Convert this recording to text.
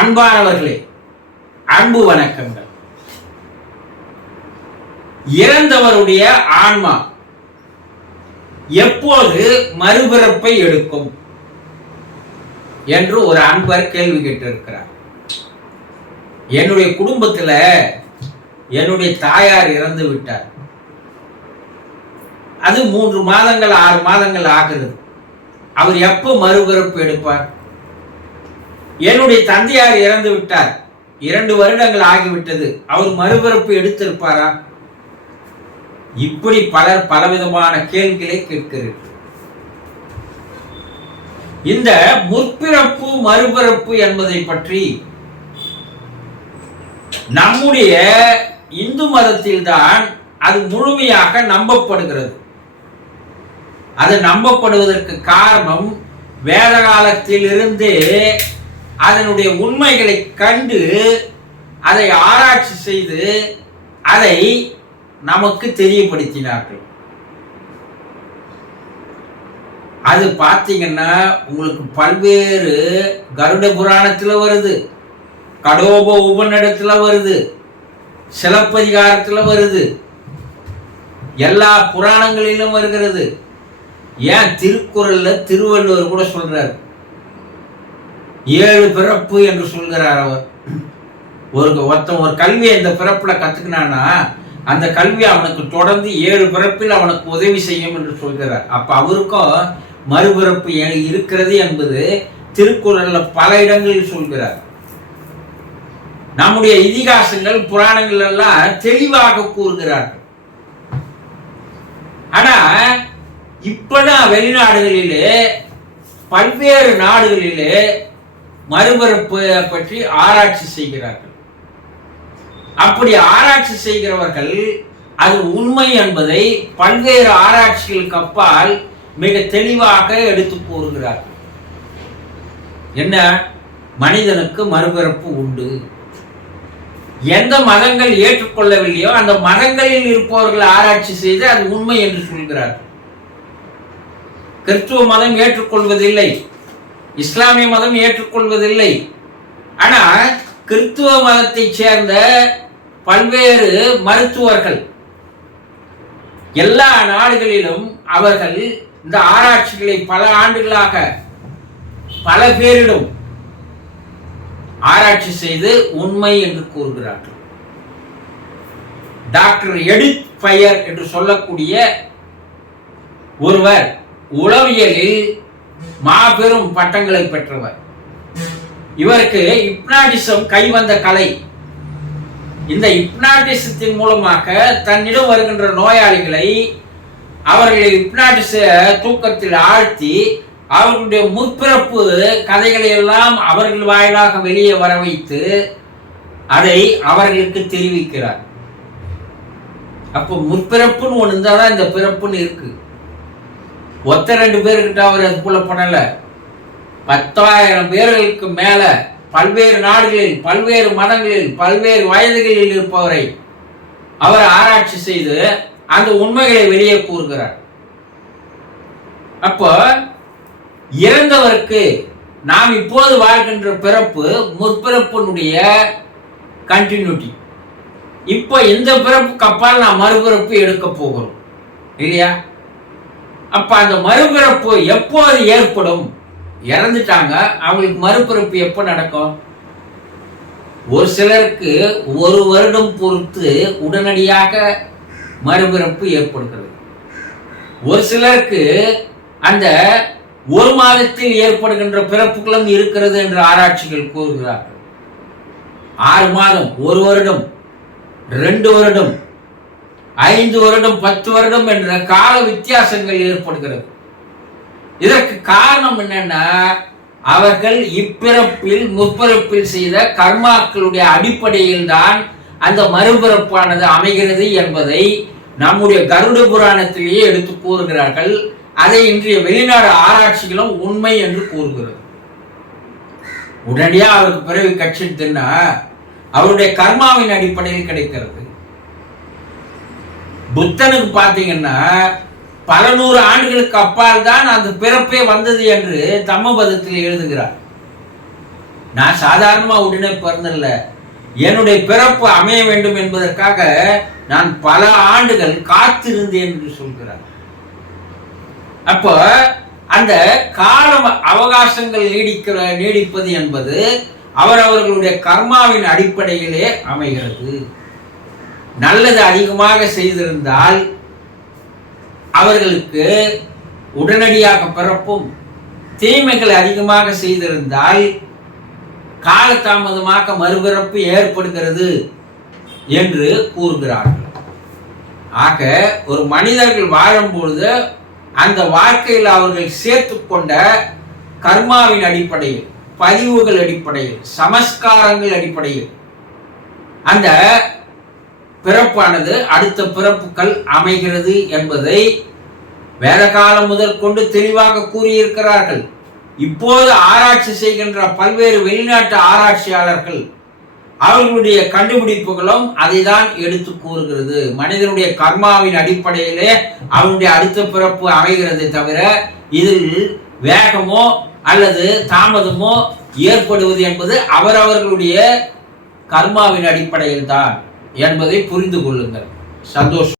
அன்பானவர்களே அன்பு வணக்கங்கள். இறந்தவருடைய ஆன்மா எப்போது மறுபிறப்பை எடுக்கும் என்று ஒரு அன்பர் கேள்வி கேட்டிருக்கிறார். என்னுடைய குடும்பத்துல என்னுடைய தாயார் இறந்து விட்டார். அது மூன்று மாதங்கள் ஆறு மாதங்கள் ஆகிறது. அவர் எப்போ மறுபிறப்பு எடுப்பார்? என்னுடைய தந்தையார் இறந்து விட்டார். இரண்டு வருடங்கள் ஆகிவிட்டது. அவர் மறுபிறப்பு எடுத்திருப்பாரா? இப்படி பலர் பலவிதமான கேள்விகளை கேட்கிறீர்கள். இந்த முற்பிறப்பு மறுபிறப்பு என்பதை பற்றி நம்முடைய இந்து மதத்தில்தான் அது முழுமையாக நம்பப்படுகிறது. அது நம்பப்படுவதற்கு காரணம் வேத காலத்திலிருந்து அதனுடைய உண்மைகளை கண்டு அதை ஆராய்ச்சி செய்து அதை நமக்கு தெரியப்படுத்தினார்கள். அது பார்த்தீங்கன்னா உங்களுக்கு பல்வேறு கருட புராணத்தில் வருது கடோப உபநிடத்தில் வருது சிலப்பதிகாரத்தில் வருது எல்லா புராணங்களிலும் வருகிறது. ஏன் திருக்குறளில் திருவள்ளுவர் கூட சொல்கிறார் ஏழு பிறப்பு என்று சொல்கிறார் அவர். ஒரு ஒருத்தன் ஒரு கல்வியை இந்த பிறப்புல கத்துக்கினானா அந்த கல்வி அவனுக்கு தொடர்ந்து ஏழு பிறப்பில் அவனுக்கு உதவி செய்யும் என்று சொல்கிறார். அப்ப அவருக்கும் மறுபிறப்பு இருக்கிறது என்பது திருக்குறள்ல பல இடங்களில் சொல்கிறார். நம்முடைய இதிகாசங்கள் புராணங்கள் எல்லாம் தெளிவாக கூறுகிறார்கள். ஆனா இப்பதான் வெளிநாடுகளிலே பல்வேறு நாடுகளிலே மறுபிறப்பு பற்றி ஆராய்ச்சி செய்கிறார்கள். அப்படி ஆராய்ச்சி செய்கிறவர்கள் அது உண்மை என்பதை பல்வேறு ஆராய்ச்சிகளுக்கு அப்பால் மிக தெளிவாக எடுத்து கூறுகிறார்கள். என்ன? மனிதனுக்கு மறுபிறப்பு உண்டு. எந்த மதங்கள் ஏற்றுக்கொள்ளவில்லையோ அந்த மதங்களில் இருப்பவர்கள் ஆராய்ச்சி செய்து அது உண்மை என்று சொல்கிறார்கள். கிறிஸ்துவ மதம் ஏற்றுக்கொள்வதில்லை. இஸ்லாமிய மதம் ஏற்றுக்கொள்வதில்லை. ஆனால் கிறிஸ்துவ மதத்தை சேர்ந்த பல்வேறு மருத்துவர்கள் எல்லா நாடுகளிலும் அவர்கள் இந்த ஆராய்ச்சிகளை பல ஆண்டுகளாக பல பேரிடம் ஆராய்ச்சி செய்து உண்மை என்று கூறுகிறார்கள். டாக்டர் எடித் ஃபயர் என்று சொல்லக்கூடிய ஒருவர் உளவியலில் மாபெரும் பட்டங்களை பெற்றவர். இவருக்கு இப்னாடிசம் கைவந்த கலை. இந்த இப்னாட்டிசத்தின் மூலமாக தன்னிடம் வருகின்ற நோயாளிகளை அவர்களை இப்னாட்டிச தூக்கத்தில் ஆழ்த்தி அவர்களுடைய முற்பிறப்பு கதைகளை எல்லாம் அவர்கள் வாயிலாக வெளியே வர வைத்து அதை அவர்களுக்கு தெரிவிக்கிறார். அப்போ முற்பிறப்புன்னு ஒன்று இருந்தால் தான் இந்த பிறப்புன்னு இருக்கு. ஒத்த ரெண்டு பேர்கிட்ட அவர் அது போல பண்ணல. பத்தாயிரம் பேர்களுக்கு மேல பல்வேறு நாடுகளில் பல்வேறு மதங்களில் பல்வேறு வயதுகளில் இருப்பவரை அவர் ஆராய்ச்சி செய்து அந்த உண்மைகளை வெளியே கூறுகிறார். அப்போ இறந்தவருக்கு நாம் இப்போது வாழ்கின்ற பிறப்பு முற்பிறப்பினுடைய கண்டினியூட்டி இப்போ இந்த பிறப்புக்கு அப்பால் நாம் மறுபிறப்பு எடுக்க போகிறோம். இல்லையா? அப்போ அந்த மறுபிறப்பு எப்போது ஏற்படும்? இறந்துட்டாங்க. அவங்களுக்கு மறுபிறப்பு எப்போ நடக்கும்? ஒரு சிலருக்கு ஒரு வருடம் பொறுத்து உடனடியாக மறுபிறப்பு ஏற்படுகிறது. ஒரு சிலருக்கு அந்த ஒரு மாதத்தில் ஏற்படுகின்ற பிறப்புகளும் இருக்கிறது என்று ஆராய்ச்சிகள் கூறுகிறார்கள். ஆறு மாதம் ஒரு வருடம் ரெண்டு வருடம் ஐந்து வருடம் பத்து வருடம் என்ற கால வித்தியாசங்கள் ஏற்படுகிறது. இதற்கு காரணம் என்னன்னா அவர்கள் இப்பிறப்பில் முற்பிறப்பில் செய்த கர்மாக்களுடைய அடிப்படையில் தான் அந்த மறுபிறப்பானது அமைகிறது என்பதை நம்முடைய கருட புராணத்திலேயே எடுத்து கூறுகிறார்கள். அதை இன்றைய வெளிநாடு ஆராய்ச்சிகளும் உண்மை என்று கூறுகிறது. உடனடியாக அவருக்கு பிறகு கட்சி தின்னா அவருடைய கர்மாவின் அடிப்படையில் கிடைக்கிறது. புத்தனுக்கு பார்த்தீங்கன்னா பல நூறு ஆண்டுகளுக்கு அப்பால் தான் அந்த பிறப்பே வந்தது என்று தம்மபதத்தில் எழுதுகிறார். நான் சாதாரணமாக உடனே பிறந்தல்ல. என்னுடைய பிறப்பு அமைய வேண்டும் என்பதற்காக நான் பல ஆண்டுகள் காத்திருந்தேன் என்று சொல்கிறார். அப்போ அந்த கால அவகாசங்கள் நீடிக்கிற நீடிப்பது என்பது அவரவர்களுடைய கர்மாவின் அடிப்படையிலே அமைகிறது. நல்லது அதிகமாக செய்திருந்தால் அவர்களுக்கு உடனடியாக பிறப்பும் தீமைகள் அதிகமாக செய்திருந்தால் காலதாமதமாக மறுபிறப்பு ஏற்படுகிறது என்று கூறுகிறார்கள். ஆக ஒரு மனிதர்கள் வாழும்பொழுது அந்த வாழ்க்கையில் அவர்கள் சேர்த்து கொண்ட கர்மாவின் அடிப்படையில் பதிவுகள் அடிப்படையில் சமஸ்காரங்கள் அடிப்படையில் அந்த பிறப்பானது அடுத்த பிறப்புகள் அமைகிறது என்பதை வேத காலம் முதல் கொண்டு தெளிவாக கூறியிருக்கிறார்கள். இப்போது ஆராய்ச்சி செய்கின்ற பல்வேறு வெளிநாட்டு ஆராய்ச்சியாளர்கள் அவர்களுடைய கண்டுபிடிப்புகளும் அதை தான் எடுத்து கூறுகிறது. மனிதனுடைய கர்மாவின் அடிப்படையிலே அவனுடைய அடுத்த பிறப்பு அமைகிறதை தவிர இதில் வேகமோ அல்லது தாமதமோ ஏற்படுவது என்பது அவரவர்களுடைய கர்மாவின் அடிப்படையில் தான் என்பதை புரிந்து கொள்ளுங்கள். சந்தோஷம்.